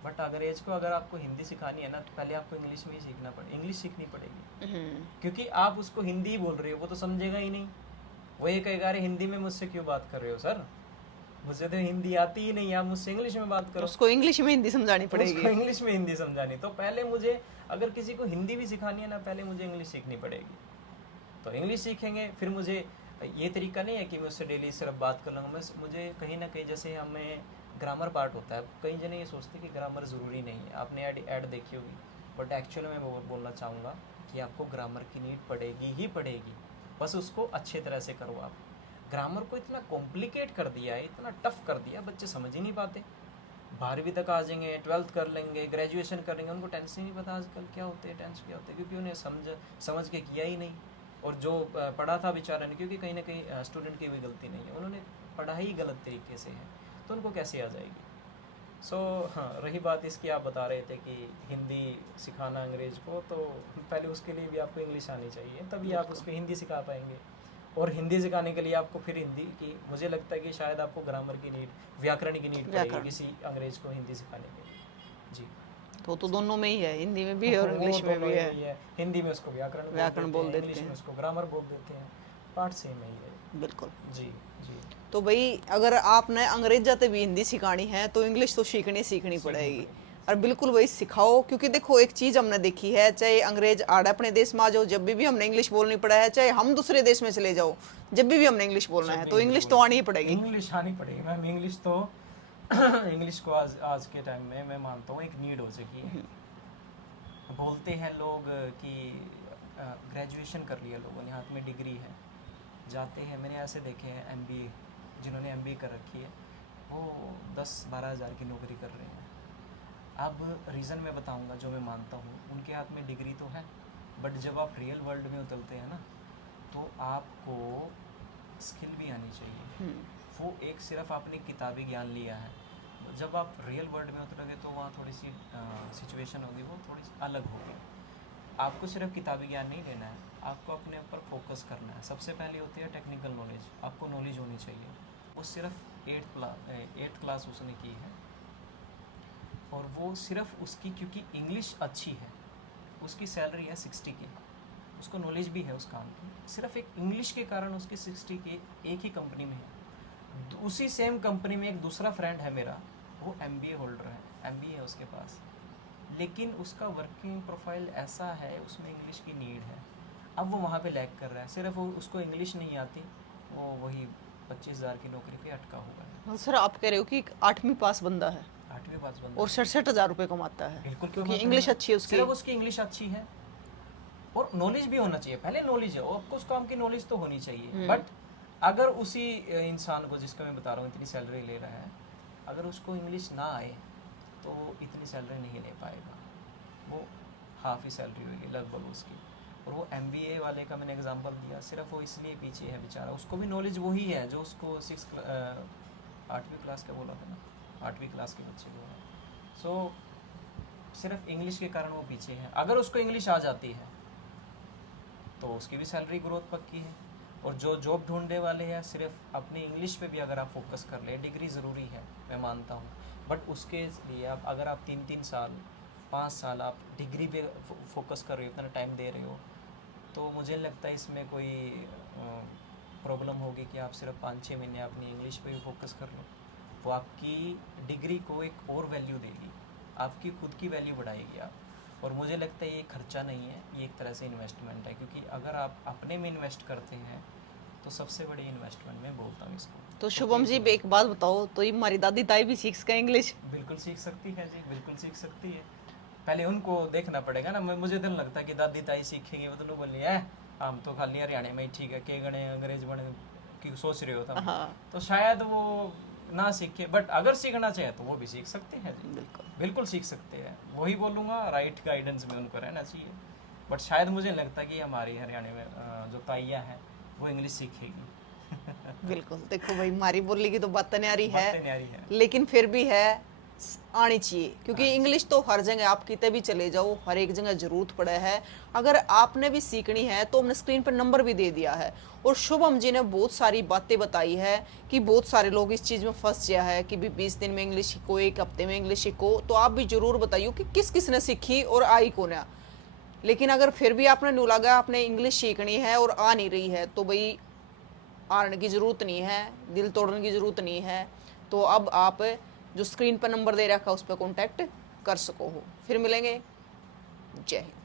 बट अंग्रेज को अगर आपको हिंदी सिखानी है ना तो पहले आपको इंग्लिश में ही सीखना पड़ेगा, इंग्लिश सीखनी पड़ेगी, क्योंकि आप उसको हिंदी ही बोल रहे हो, वो तो समझेगा ही नहीं। वो ये कहेगा अरे हिंदी में मुझसे क्यों बात कर रहे हो सर, मुझे तो हिंदी आती ही नहीं, आप मुझसे इंग्लिश में बात करो। उसको इंग्लिश में हिंदी समझानी पड़ेगी, उसको इंग्लिश में हिंदी समझानी। तो पहले मुझे अगर किसी को हिंदी भी सिखानी है ना, पहले मुझे इंग्लिश सीखनी पड़ेगी। तो इंग्लिश सीखेंगे, फिर मुझे ये तरीका नहीं है कि मैं उससे डेली सिर्फ बात कर लूँगा, मैं मुझे कहीं ना कहीं, जैसे हमें ग्रामर पार्ट होता है, कई जने ये सोचते हैं कि ग्रामर ज़रूरी नहीं है, आपने ऐड देखी होगी, बट एक्चुअली मैं वो बोलना चाहूँगा कि आपको ग्रामर की नीड पड़ेगी ही पड़ेगी, बस उसको अच्छे तरह से करो आप। ग्रामर को इतना कॉम्प्लिकेट कर दिया है, इतना टफ कर दिया, बच्चे समझ ही नहीं पाते। 12वीं तक आ जाएंगे, 12th कर लेंगे, ग्रेजुएशन कर लेंगे, उनको टेंस ही नहीं पता आजकल क्या होते हैं, टेंस क्या होते हैं, क्योंकि उन्हें समझ के किया ही नहीं। और जो पढ़ा था बेचारा ने, क्योंकि कहीं ना कहीं स्टूडेंट की भी गलती नहीं है, उन्होंने पढ़ा ही गलत तरीके से है, तो उनको कैसे आ जाएगी। हाँ, रही बात इसकी, आप बता रहे थे कि हिंदी सिखाना अंग्रेज को, तो पहले उसके लिए भी आपको इंग्लिश आनी चाहिए, तभी आप उसको हिंदी सिखा पाएंगे। और हिंदी सिखाने के लिए आपको फिर हिंदी की, मुझे लगता है कि शायद आपको ग्रामर की नीड, व्याकरण की नीड पड़ेगी किसी अंग्रेज को हिंदी सिखाने के लिए जी। तो दोनों में ही है, हिंदी में भी है और इंग्लिश में भी है। हिंदी में उसको व्याकरण बोल देते हैं, इंग्लिश में उसको ग्रामर बोल देते हैं, पार्ट सेम है ये। बिल्कुल। जी जी। तो भाई अगर आपने अंग्रेज जाते भी हिंदी सिखानी है तो इंग्लिश तो सीखनी सीखनी पड़ेगी। और बिल्कुल वही सिखाओ, क्योंकि देखो एक चीज हमने देखी है, चाहे अंग्रेज आड़े अपने देश में आ जाओ, जब भी हमने इंग्लिश बोलनी पड़ा है, चाहे हम दूसरे देश में चले जाओ, जब भी हमने इंग्लिश बोलना जब है भी तो इंग्लिश तो आनी ही पड़ेगी। इंग्लिश आनी पड़ेगी मैम। इंग्लिश तो इंग्लिश को आज आज के टाइम में मैं मानता हूँ एक नीड हो चुकी है। बोलते हैं लोग कि ग्रेजुएशन कर लिया लोगों ने, हाथ में डिग्री है, जाते हैं, मैंने ऐसे देखे हैं एमबीए, जिन्होंने एमबीए कर रखी है वो 10-12 हज़ार की नौकरी कर रहे हैं। अब रीज़न मैं बताऊंगा जो मैं मानता हूँ, उनके हाथ में डिग्री तो है, बट जब आप रियल वर्ल्ड में उतरते हैं ना तो आपको स्किल भी आनी चाहिए। वो एक सिर्फ आपने किताबी ज्ञान लिया है, जब आप रियल वर्ल्ड में उतरोगे तो वहाँ थोड़ी सी सिचुएशन होगी, वो थोड़ी सी अलग होगी। आपको सिर्फ किताबी ज्ञान नहीं लेना है, आपको अपने ऊपर फोकस करना है। सबसे पहले होती है टेक्निकल नॉलेज, आपको नॉलेज होनी चाहिए। वो सिर्फ 8th क्लास उसने की है, और वो सिर्फ उसकी क्योंकि इंग्लिश अच्छी है, उसकी सैलरी है 60 की, उसको नॉलेज भी है उस काम की, सिर्फ एक इंग्लिश के कारण उसकी 60 की एक ही कंपनी में है। उसी सेम कंपनी में एक दूसरा फ्रेंड है मेरा, वो एमबीए होल्डर है, एमबीए है उसके पास, लेकिन उसका वर्किंग प्रोफाइल ऐसा है, उसमें इंग्लिश की नीड है। अब वो वहाँ पे लैग कर रहा है, सिर्फ वो उसको इंग्लिश नहीं आती, वो वही 25,000 की नौकरी पे अटका हुआ है। सर आप कह रहे हो कि 8वीं पास बंदा है 8वीं पास बंदा और 67,000 रुपये कमाता है, बिल्कुल, क्योंकि इंग्लिश अच्छी है उसकी। सिर्फ उसकी इंग्लिश अच्छी है और नॉलेज भी होना चाहिए। पहले नॉलेज है, आपको उस काम की नॉलेज तो होनी चाहिए। बट अगर उसी इंसान को, जिसका मैं बता रहा हूँ इतनी सैलरी ले रहा है, अगर उसको इंग्लिश ना आए तो इतनी सैलरी नहीं ले पाएगा, वो हाफ ही सैलरी होगी लगभग उसकी। और वो एमबीए वाले का मैंने एग्जांपल दिया, सिर्फ वो इसलिए पीछे है बेचारा, उसको भी नॉलेज वही है जो उसको 8वीं क्लास का बोला था ना, 8वीं क्लास के बच्चे को है। सो सिर्फ इंग्लिश के कारण वो पीछे है। अगर उसको इंग्लिश आ जाती है तो उसकी भी सैलरी ग्रोथ पक्की है। और जो जॉब ढूंढने वाले हैं, सिर्फ अपनी इंग्लिश पे भी अगर आप फोकस कर ले, डिग्री ज़रूरी है मैं मानता हूँ, बट उसके लिए आप अगर आप 3-3 साल 5 साल आप डिग्री पे फोकस कर रहे हो, इतना टाइम दे रहे हो, तो मुझे लगता है इसमें कोई प्रॉब्लम होगी कि आप सिर्फ 5-6 महीने अपनी इंग्लिश पे भी फोकस कर लो। वो आपकी डिग्री को एक और वैल्यू देगी, आपकी खुद की वैल्यू बढ़ाएगी आप। और मुझे लगता है ये खर्चा नहीं है, ये एक तरह से इन्वेस्टमेंट है, क्योंकि अगर आप अपने में इन्वेस्ट करते हैं तो सबसे बड़ी इन्वेस्टमेंट मैं बोलता हूँ इसको। तो शुभम जी एक बात बताओ, तो ये हमारी दादी ताई भी सीख सके इंग्लिश? बिल्कुल सीख सकती है जी, बिल्कुल सीख सकती है। पहले उनको देखना पड़ेगा ना। मुझे तो लगता है कि दादी ताई सीखेंगे, वो तो बोलिए है हम तो खाली हरियाणा में ही ठीक है, के गणे अंग्रेज बने की सोच रहे हो था। हाँ। तो शायद वो ना सीखे, बट अगर सीखना चाहे तो वो भी सीख सकते हैं जी, बिल्कुल बिल्कुल सीख सकते हैं। वही बोलूँगा, राइट गाइडेंस में उनको रहना चाहिए। बट शायद मुझे लगता है कि हमारी हरियाणा में जो ताइयाँ हैं वो इंग्लिश सीखेगी। बिल्कुल। देखो भाई हमारी बोली की तो बात न्यारी है, बातें न्यारी है। लेकिन फिर भी है आनी चाहिए, क्योंकि इंग्लिश तो हर जगह आप कितने भी चले जाओ, हर एक जगह जरूरत पड़े है। अगर आपने भी सीखनी है तो हमने स्क्रीन पर नंबर भी दे दिया है, और शुभम जी ने बहुत सारी बातें बताई है कि बहुत सारे लोग इस चीज़ में फंस गया है कि भी 20 दिन में इंग्लिश सीखो, 1 हफ्ते में इंग्लिश सीखो। तो आप भी जरूर बताइए कि किस किस ने सीखी और आई कौन है। लेकिन अगर फिर भी आपने न्यू लगा, आपने इंग्लिश सीखनी है और आ नहीं रही है, तो भाई आने की ज़रूरत नहीं है, दिल तोड़ने की ज़रूरत नहीं है। तो अब आप जो स्क्रीन पर नंबर दे रखा है उस पर कॉन्टैक्ट कर सको हो। फिर मिलेंगे। जय हिंद।